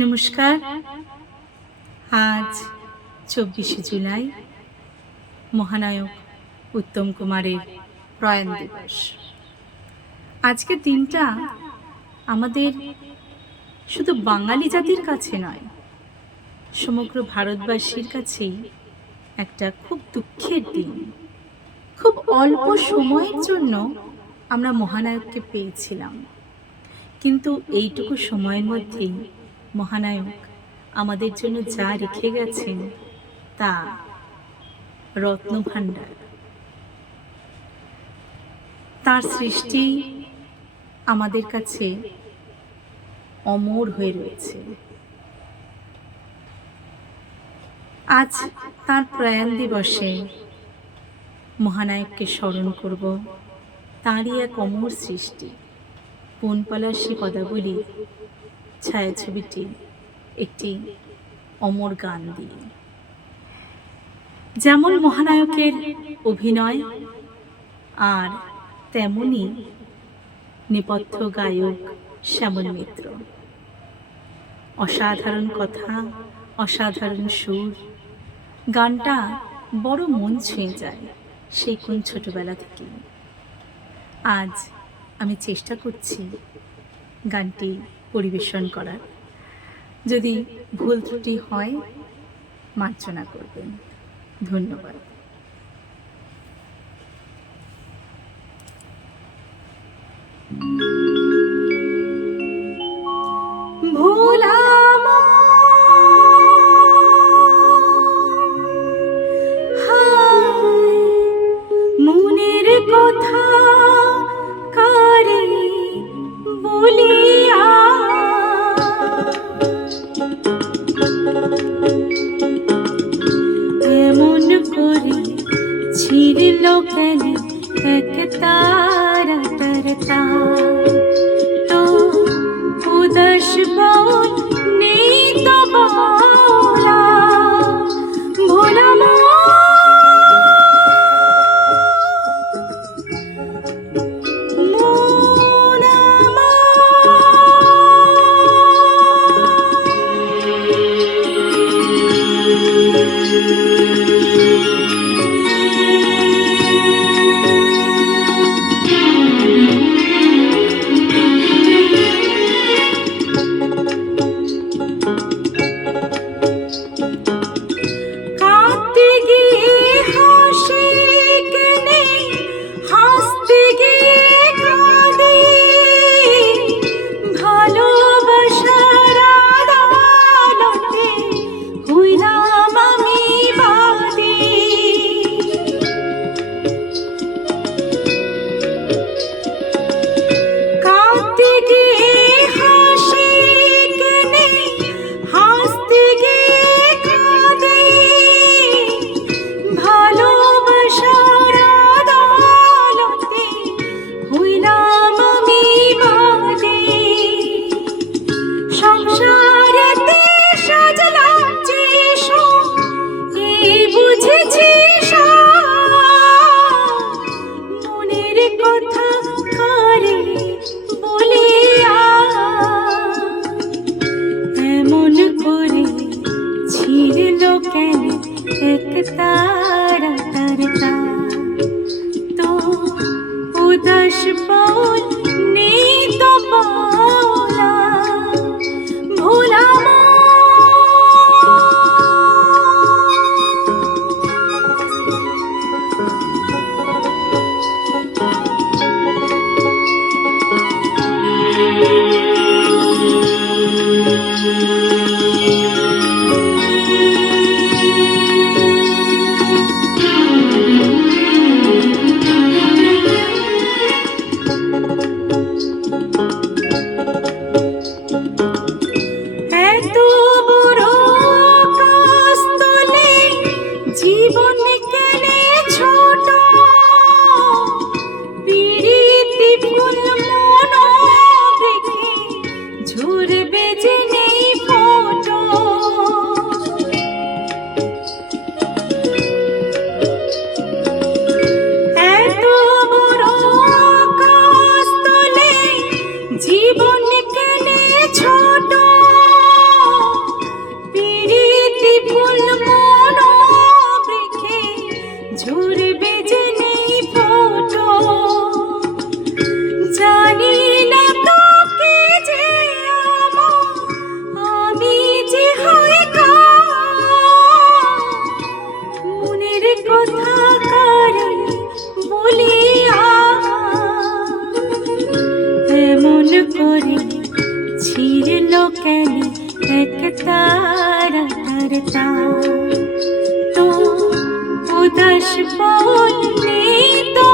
নমস্কার। আজ ২৪শে জুলাই, মহানায়ক উত্তম কুমারের প্রয়াণ দিবস। আজকের দিনটা আমাদের শুধু বাঙালি জাতির কাছে নয়, সমগ্র ভারতবাসীর কাছেই একটা খুব দুঃখের দিন। খুব অল্প সময়ের জন্য আমরা মহানায়ককে পেয়েছিলাম, কিন্তু এইটুকু সময়ের মধ্যেই মহানায়ক আমাদের জন্য যা রেখে গেছেন তা রত্নভাণ্ডার। তার সৃষ্টি আমাদের কাছে অমর হয়ে রয়েছে। আজ তার প্রয়াণ দিবসে মহানায়ককে স্মরণ করব, তাঁরই এক অমর সৃষ্টি বনপলাশী পদাবলী ছায়াছবিটি একটি অমর গান দিয়ে। যেমন মহানায়কের অভিনয়, আর তেমনি নেপথ্য গায়ক শ্যামল মিত্র। অসাধারণ কথা, অসাধারণ সুর, গানটা বড় মন ছুঁয়ে যায় সেই কোন ছোটবেলা থেকে। আজ আমি চেষ্টা করছি গানটি পরিবেশন করার। যদি ভুল ত্রুটি হয় মার্জনা করবেন। ধন্যবাদ। ভোলাম মনের কথা কারে বলিয়া, এমন করে ছিড়ল কেন এক তারা তারতা। তো উদাস বল নেই তো বলা, ভোলাম तारा तरता। तो उदास बोल नहीं तो बोला, भोला জীবন কেনে ছোট করে ছিল কেন এক তারা তার তার তো উদাস বন নেই তো